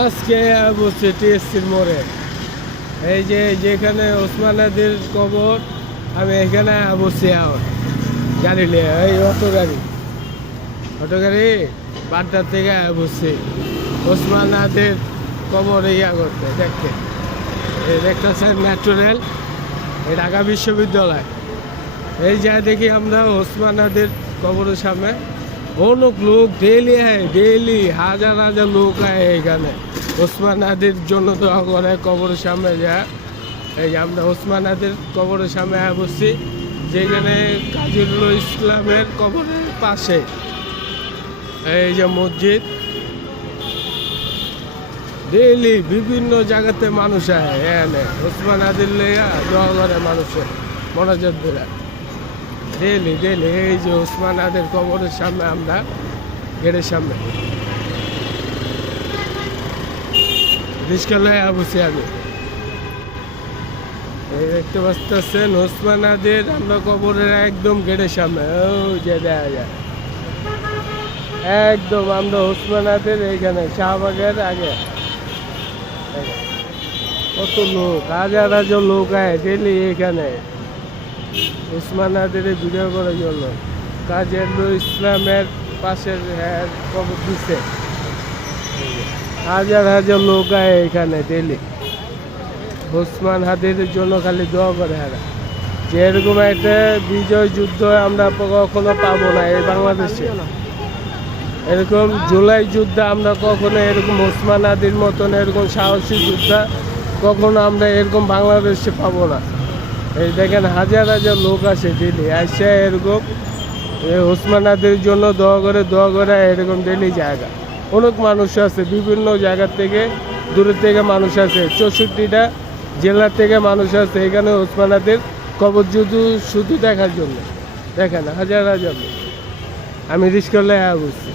আজকে বসছে টিএসসির মোড়ে, এই যে যেখানে ওসমান আদির কবর, আমি এখানে বসছি এখন গাড়ি নিয়ে, এই অটো গাড়ি বাড্ডার থেকে বসছি ওসমান আদির কবর ইয়া করতে দেখতে। এই দেখতেছেন মেট্রো রেল, এই ঢাকা বিশ্ববিদ্যালয়। এই যা দেখি আমরা ওসমান আদির কবরের সামনে অনেক লোক ডেইলি হাজার হাজার লোক আয় এখানে ওসমান আদির জন্য দোয়া করে কবরের সামনে যায়। এই যে আমরা ওসমান আদির কবরের সামনে বসছি, যেখানে কাজী নজরুল ইসলামের কবরের পাশে এই যে মসজিদ। ডেইলি বিভিন্ন জায়গাতে মানুষ আয় এখানে ওসমান আদির লেগা দোয়া করে মানুষের মনোযোগ ধরে ডেইলি। এই যে ওসমান আদির কবরের সামনে আমরা গেটের সামনে রিস্কা লয়ে বসে আমি, এই দেখতে পাচ্ছেন ওসমান আদির আমরা কবরের একদম গেটের সামনে। ওই যে দেখা যায় একদম আমরা ওসমান আদির এইখানে শাহবাগের আগে। কত লোক, হাজার হাজার লোক আয় ডেলি এখানে ওসমান আদির ভিডিও করার জন্য। কাজী নজরুল ইসলামের পাশের কবর দিচ্ছে, হাজার হাজার লোক আয় এখানে ডেলি ওসমান আদির জন্য খালি দোয়া করে। যে এরকম একটা বিজয় যুদ্ধ আমরা কখনো পাবো না এই বাংলাদেশে। এরকম জুলাই যুদ্ধ আমরা কখনো এরকম ওসমান আদির মতন এরকম সাহসী যোদ্ধা কখনো আমরা এরকম বাংলাদেশে পাবো না। এই দেখেন হাজার হাজার লোক আসে ডেলি, আসে এরকম ওসমান আদির জন্য দোয়া করে এরকম ডেলি জায়গা। অনেক মানুষ আছে বিভিন্ন জায়গা থেকে, দূরের থেকে মানুষ আছে, 64টা জেলা থেকে মানুষ আছে এখানে ওসমান আদির কবর শুধু দেখার জন্য। দেখেন হাজার হাজার লোক। আমি রিস্কা লয়ে বসছি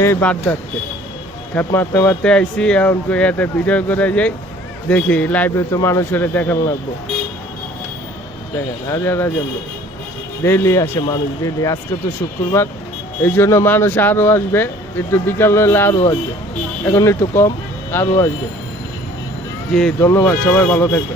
এই বাড্ডাতে, খেপ মারতে আইসি। এখন একটা ভিডিও করে যাই, দেখি লাইভে তো মানুষের দেখানো লাগবো। দেখেন হাজার হাজার লোক ডেইলি আসে মানুষ ডেইলি। আজকে তো শুক্রবার, এই জন্য মানুষ আরও আসবে, একটু বিকাল হলে আরও আসবে, এখন একটু কম আরও আসবে। জি ধন্যবাদ, সবাই ভালো থাকবে।